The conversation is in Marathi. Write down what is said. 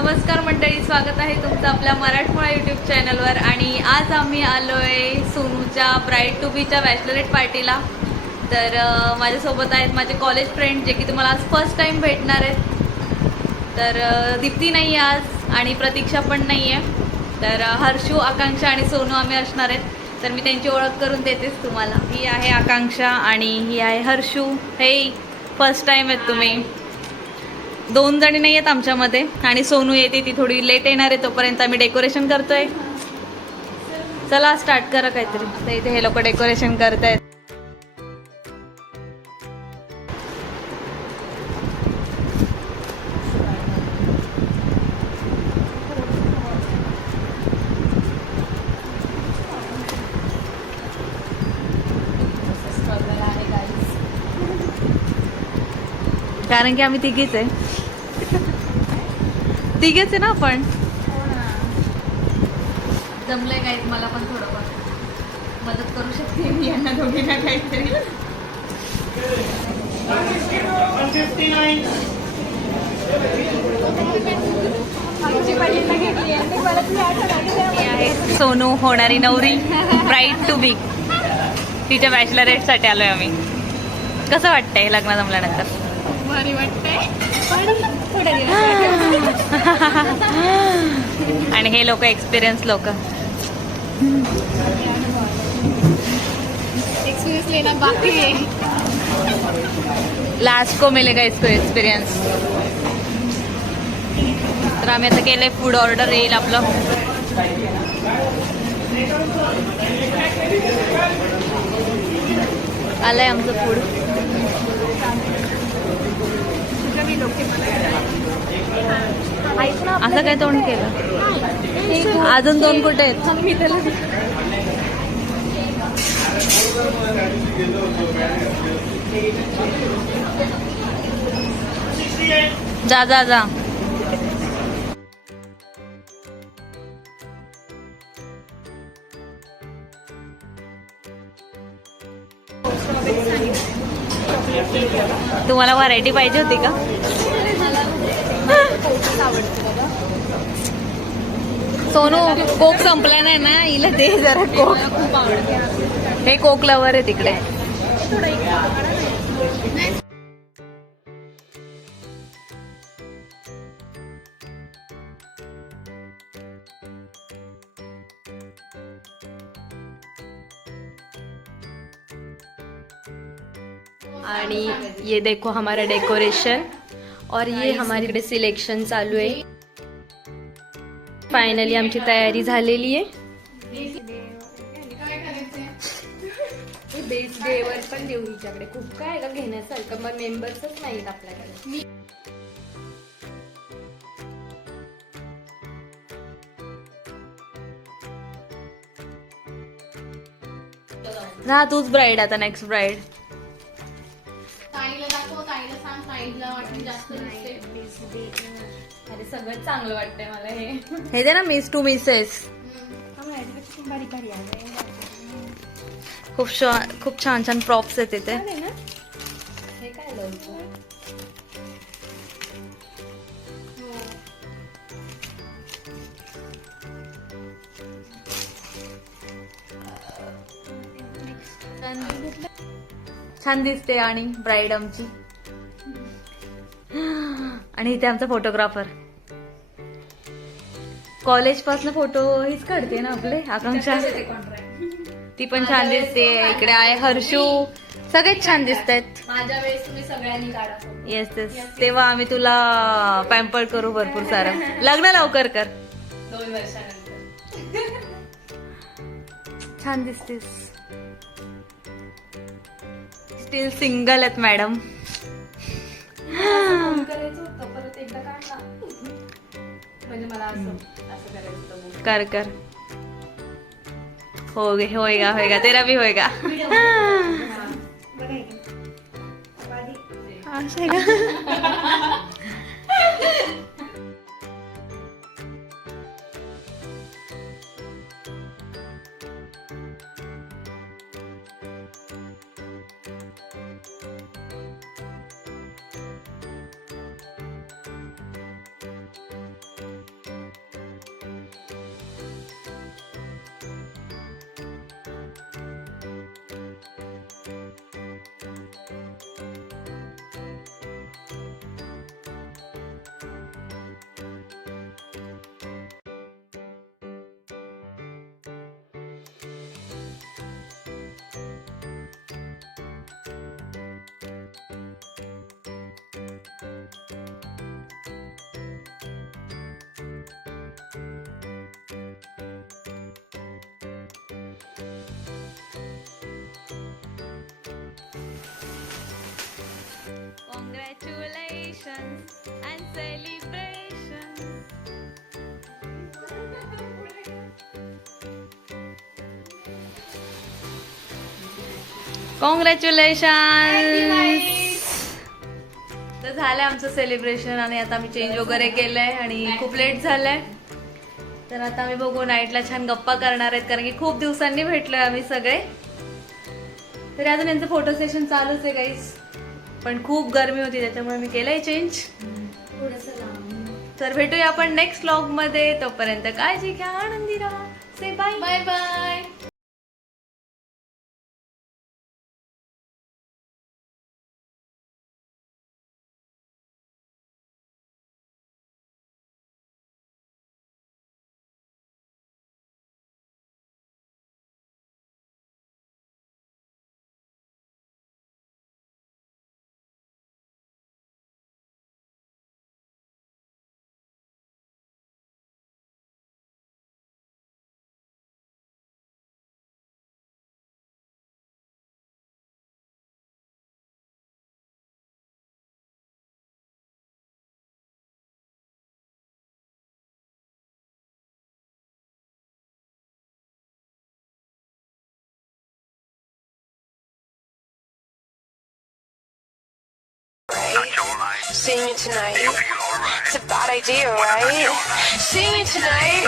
नमस्कार मंडळी, स्वागत आहे तुमचं आपल्या मराठमोळा यूट्यूब चॅनलवर. आणि आज आम्ही आलो आहे सोनूच्या ब्राईड टू बीच्या बॅचलरेट पार्टीला. तर माझ्यासोबत आहेत माझे कॉलेज फ्रेंड, जे की तुम्हाला आज फर्स्ट टाईम भेटणार आहेत. तर दीप्ती नाही आहे आज आणि प्रतीक्षा पण नाही आहे. तर हर्षू, आकांक्षा आणि सोनू आम्ही असणार आहेत. तर मी त्यांची ओळख करून देतेच तुम्हाला. ही आहे आकांक्षा आणि ही आहे हर्षू. हे फर्स्ट टाईम आहेत तुम्ही. 2 जणी नाही आहेत आमच्यामध्ये आणि सोनू येते, ती थोडी लेट येणार आहे. तोपर्यंत आम्ही डेकोरेशन करतोय. चला स्टार्ट करा काहीतरी. तर इथे हे लोक डेकोरेशन करतायत. कारण की आम्ही तिघीच आहे. तिघेच आहे ना आपण. जमलंय काय, मला पण थोडंफार मदत करू शकते मी यांना दोघींना काहीतरी. सोनू होणारी नवरी, ब्राईड टू बी. तिच्या बॅचलरेटसाठी आलोय आम्ही. कसं वाटतंय लग्न जमल्यानंतर? भारी वाटतंय. आणि हे लोक एक्सपिरियन्स लोक. एक्सपीरियंस लेना बाकी है. लास्ट को मिलेगा इसको एक्सपिरियन्स. तर आम्ही आता केलंय, फूड ऑर्डर येईल आपलं. आलंय आमचं फूड. असं काय तोंड केलं? अजून 2 कुठे आहेत? जा जा जा. तुम्हाला व्हरायटी पाहिजे होती का? सोनू, कोक संपला नाही ना, हिला दे जरा कोक. हे कोक लवर आहे तिकडे. आणि ये देखो हमारा डेकोरेशन और ये हमारी सिलेक्शन चालू आहे. फायनली आमची तयारी झालेली आहे. बेस डे वर पण देऊ हिच्याकडे खूप काय का घेण्यासारखं, मग मेंबर्सच नाहीत आपल्याकडे. हा, तूच ब्राईड आता, नेक्स्ट ब्राईड. ताईला दाखव, ताईला सांग, ताईला वाटतं जास्त दिसते. अरे सगळं चांगलं वाटतंय मला हे. हे दे ना, मिस टू मिसेस. खूप छान छान प्रॉप्स आहेत तिथे. हे काय लावतो? छान दिसते. आणि ब्राईड आमची. आणि इथे आमचा फोटोग्राफर. कॉलेज पासून फोटो हीच काढते ना आपले, आकांक्षा. ती पण छान दिसते. इकडे आहे हर्षू. सगळेच छान दिसत आहेत. माझ्या वेळेस तुम्ही सगळ्यांनी काढा. Yes yes. तेव्हा आम्ही तुला पॅम्पर करू भरपूर सारं. लग्न लवकर कर. 2 वर्षानंतर. छान दिसतेस. स्टील सिंगल आहेत मॅडम. करायचं होतं परत एकदा काढला. म्हणजे मला असं करायचं होतं. कर कर. होएगा होएगा, तेरा भी होएगा. असं आहे का? कॉंग्रॅच्युलेशन. तर झालंय आमचं सेलिब्रेशन आणि आता आम्ही चेंज वगैरे केलंय आणि खूप लेट झालंय. तर आता आम्ही बघू नाईटला छान गप्पा करणार आहेत कारण की खूप दिवसांनी भेटलोय आम्ही सगळे. तरी अजून यांचं फोटो सेशन चालूच आहे गाईस, पण खूप गरमी होती त्याच्यामुळे मी केलंय चेंज. तर भेटूया आपण नेक्स्ट व्लॉग मध्ये. तोपर्यंत काळजी घ्या, आनंदी राहा. Say bye bye bye. Seeing you tonight, it's a bad idea, right? Seeing you tonight,